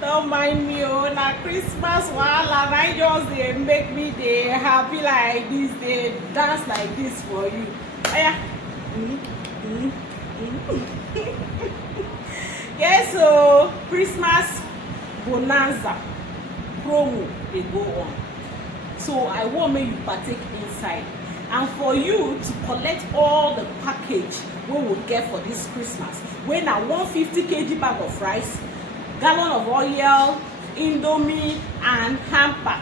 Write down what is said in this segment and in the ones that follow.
Don't mind me, oh, na Christmas wahala, and I just they make me they happy like this, they dance like this for you. Yeah. Yes, so Christmas bonanza promo they go on. So I want make you partake inside, and for you to collect all the package we will get for this Christmas. When na 150 kg bag of rice, gallon of oil, indomie, and hamper.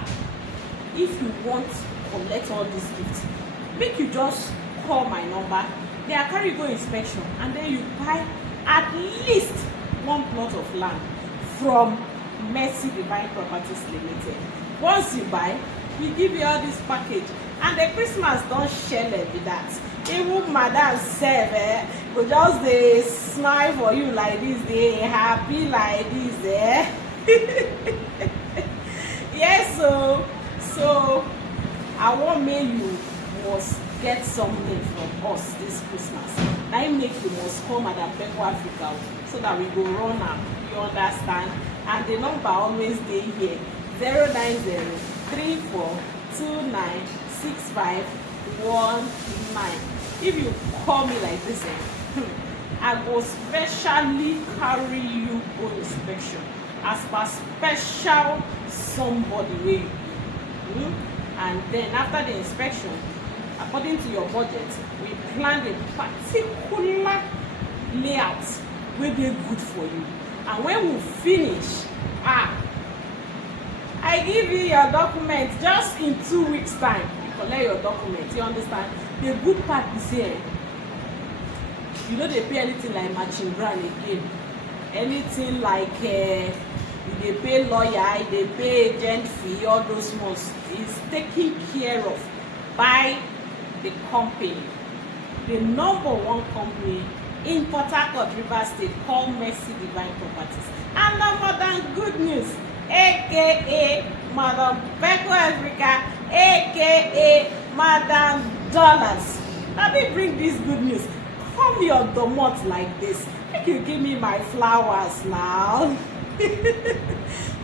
If you want to collect all these gifts, make you just call my number. They are carry go inspection, and then you buy at least one plot of land from Mercy Divine Properties Limited. Once you buy, we give you all this package, and the Christmas don't share with that. Even madam sef go just dey smile for you like this, dey happy like this. Yes, so I want make you must get something from us this Christmas. Na im make you must call Madam Peco Africa so that we go run am, you understand? And the number always dey here: 09034296519. If you call me like this, I go specially carry you go inspection as per special somebody wey you be. And then after the inspection, according to your budget, we plan a particular layout wey dey good for you. And when we finish, I give you your document just in 2 weeks time. You collect your document, you understand? The good part is here, you no dey pay anything like matching grant again. Anything like you dey pay lawyer, you dey pay agent fee, all those ones is taken care of by the company, the #1 company in Port-Harcourt, Rivers State, called Mercy Divine Properties. And number than good news, aka Madam Peco Africa, aka Madam Dollars. Let me bring this good news. Come your domot like this. Make you give me my flowers now.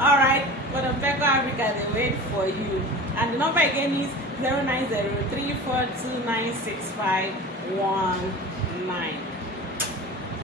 Alright, Madam Peco Africa, they wait for you. And the number again is 09034296519.